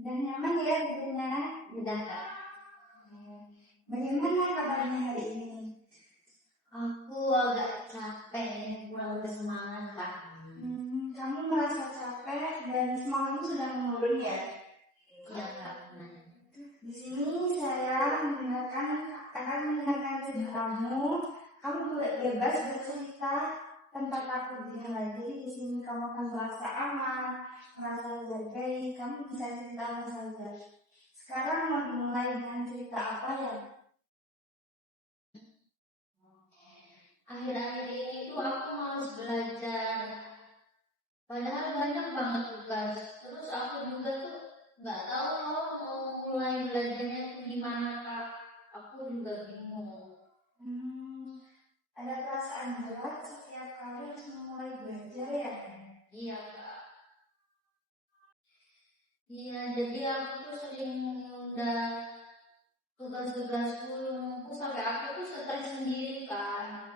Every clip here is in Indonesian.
Udah nyaman ya tidurnya? Udah Kak. Bagaimana kabarnya hari ini? Aku agak capek, kurang bersemangat Kak. Kamu merasa capek dan semangatmu sudah menurun ya? Iya Kak. Di sini saya akan mendengarkan cerita kamu. Kamu bebas bercerita tempat aku lagi. Di sini kamu akan merasa aman, merasa dihargai. Kamu bisa cerita apa saja. Sekarang mau dimulai dengan cerita apa ya? Akhir-akhir ini tuh aku malas belajar. Padahal banyak banget tugas. Terus aku juga tuh nggak tahu mau mulai belajarnya tuh gimana Kak. Aku juga bingung. Ada perasaan berat setiap kali harus memulai belajar ya? Iya Kak. Iya, jadi aku tuh sering menunda tugas-tugasku sampai aku tuh stres sendiri kan.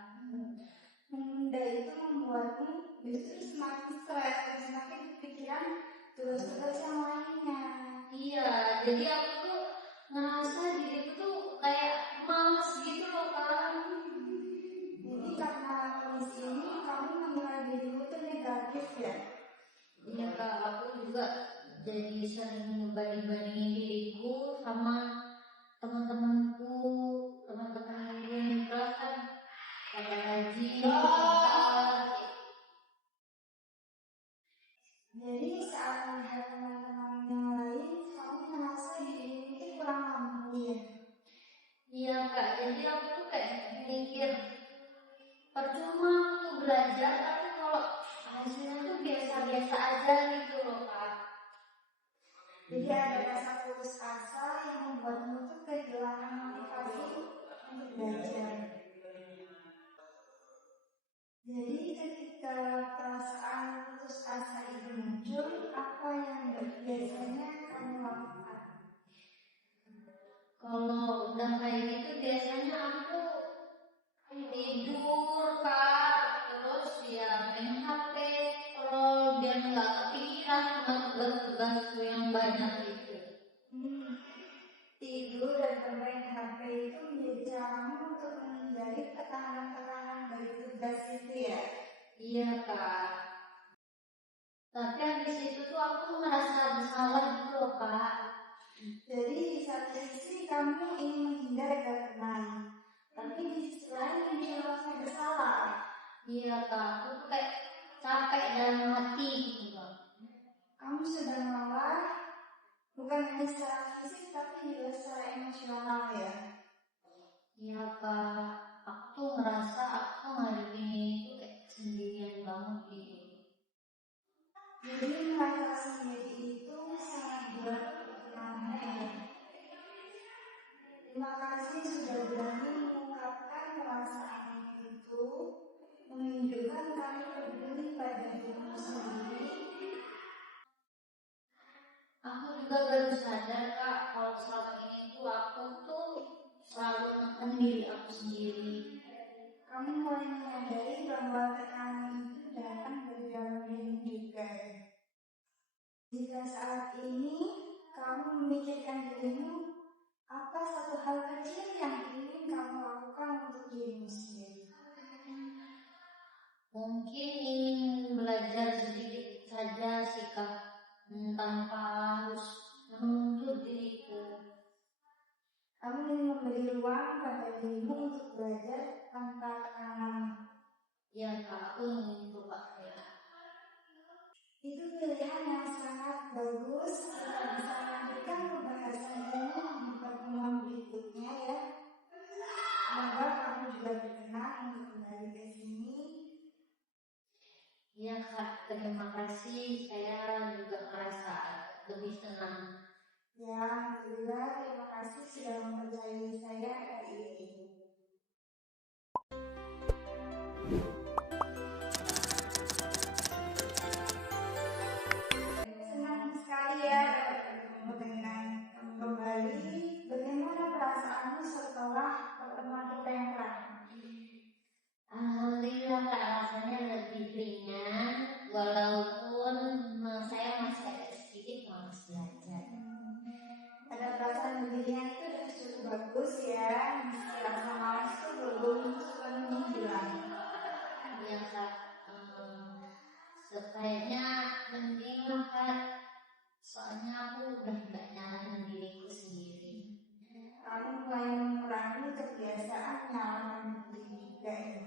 Menunda itu membuatmu justru semakin stres dan semakin kepikiran tugas-tugas yang lainnya. Iya, jadi aku tuh ngerasa diriku tuh kayak males gitu loh kan. Jadi karena kondisi ini kamu menilai dirimu tuh negatif ya? Iya Kak, aku juga jadi sering ngebanding-bandingin diriku sama teman-temanku, teman-teman yang kan pada rajin, Jadi saat melihat teman-teman yang lain, kamu merasa dirimu itu kurang mampu ya? Iya Kak, jadi aku tuh kayak mikir percuma aku belajar tapi kalau hasilnya tuh biasa-biasa aja gitu loh Kak. Jadi ada rasa putus asa yang membuatmu tuh kehilangan motivasi untuk belajar. Jadi ketika perasaan putus asa itu muncul, apa yang biasanya kamu lakukan? Kalau udah kayak gitu biasanya aku tidur Kak, terus ya main HP kalau biar nggak kepikiran sama tugas-tugasku yang banyak itu. Tidur dan bermain HP itu menjadi caramu untuk menghindari tekanan-tekanan dari tugas itu ya? Iya Kak. Tapi habis itu tuh aku merasa bersalah gitu loh Kak. Jadi di satu sisi kamu ingin menghindar agar tenang, tapi di sisi lain merasa bersalah. Iya Kak, aku tuh kayak capek dalam hati gitu loh. Kamu sudah lelah, bukan hanya secara fisik tapi juga secara emosional ya? Iya Kak, aku tuh ngerasa aku ngadepin itu kayak sendirian banget gitu. Jadi merasa sendiri itu sangat berat untuk kamu. Terima kasih sudah berani mengungkapkan perasaan itu, menunjukkan kamu peduli pada dirimu sendiri. Aku juga baru sadar Kak, kalau selama ini tuh aku tuh selalu neken diri aku sendiri. Kamu mulai menyadari bahwa tekanan itu datang dari dalam diri juga. Jika saat ini kamu memikirkan dirimu, apa satu hal kecil yang ingin kamu lakukan untuk dirimu sendiri? Mungkin ingin belajar sedikit saja sih Kak, tanpa harus menuntut diriku. Kamu ingin memberi ruang pada dirimu untuk belajar tanpa tekanan. Ya Kak, aku ingin itu Kak ya. Itu pilihan yang sangat bagus. Kita bisa lanjutkan pembahasan ini di pertemuan berikutnya ya. Semoga kamu juga berkenan untuk kembali ke sini. Ya Kak, terima kasih. Saya juga merasa lebih tenang. Ya, alhamdulillah, terima kasih sudah mempercayai saya hari ini. Soalnya aku udah gak nyalahin diriku sendiri. Kamu mulai mengurangi kebiasaan nyalakan diri juga ya.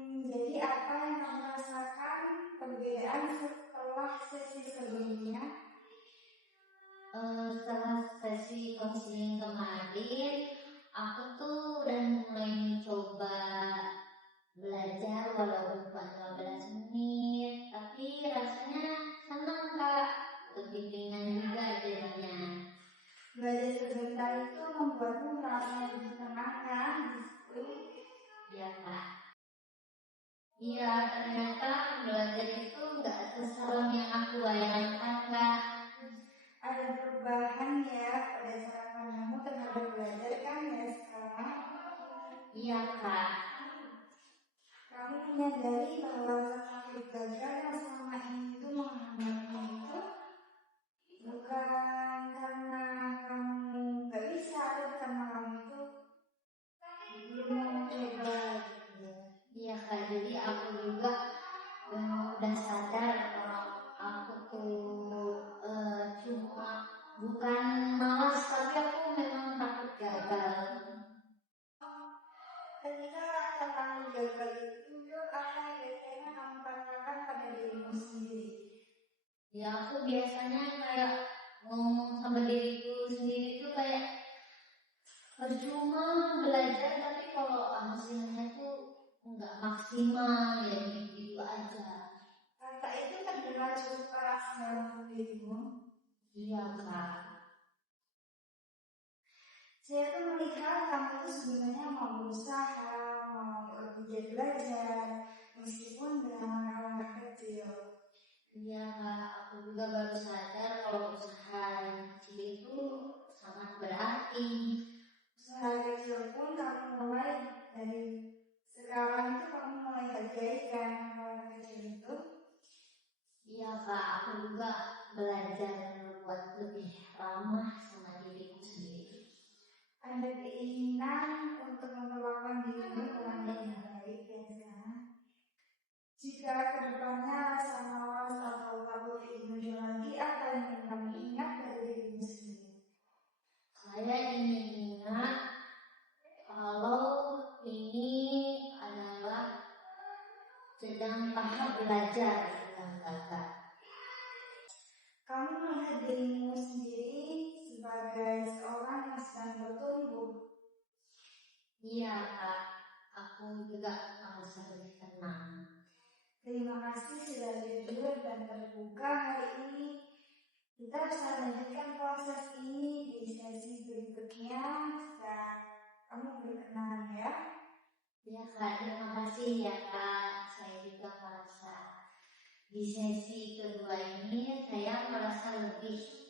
Jadi apa yang kamu rasakan perbedaan setelah sesi sebelumnya? Setelah sesi konseling kemarin, aku tuh udah mulai mencoba belajar walaupun cuma 15 menit, tapi rasanya senang Kak, lebih ringan juga jadinya. Belajar sebentar itu membuatmu merasa lebih tenang kan? Iya Kak. Iya, ternyata belajar itu gak seserem yang aku bayangkan Kak. Ada perubahan ya pada cara pandangmu terhadap belajar kan ya sekarang? Iya Kak. Kamu menyadari bahwa sakit gagal yang selama ini itu menghambatmu itu bukan karena kamu gak bisa, tapi karena kamu itu belum mau coba gitu. Iya Kak, jadi aku juga udah sadar kalau aku tuh cuma bukan malas, tapi aku memang takut gagal. Ketika rasa kamu gagal itu apa yang biasanya kamu katakan pada dirimu sendiri? Ya aku biasanya kayak ngomong sama diriku sendiri tuh kayak percuma belajar tapi kalau hasilnya tuh nggak maksimal ya gitu aja. Kata itu terdengar cukup keras dalam dirimu. Iya Kak. Saya tuh melihat kamu itu sebenarnya mau berusaha, mau lebih giat belajar, meskipun dengan langkah kecil. Iya Kak, aku juga baru sadar kalau usaha yang kecil itu sangat berarti. Usaha kecil pun kamu mulai dari sekarang itu kamu mulai hargaikan langkah kecil itu. Iya Kak, aku juga belajar buat lebih ramah sama diriku sendiri. Ada keinginan untuk memperlakukan dirimu dengan lebih baik ya sekarang. Jika kedepannya rasa malas atau takut ingin muncul lagi, apa yang ingin kamu ingat dari dirimu sendiri? Saya ingin ingat kalau ini adalah sedang tahap belajar dengan Kakak. Kamu melihat dirimu sendiri sebagai seorang yang sedang bertumbuh. Iya Kak, aku juga merasa lebih tenang. Terima kasih sudah jujur dan terbuka hari ini. Kita bisa lanjutkan proses ini di sesi berikutnya dan kamu berkenan ya. Ya Kak, terima kasih ya Kak. Saya juga merasa di sesi kedua ini saya merasa lebih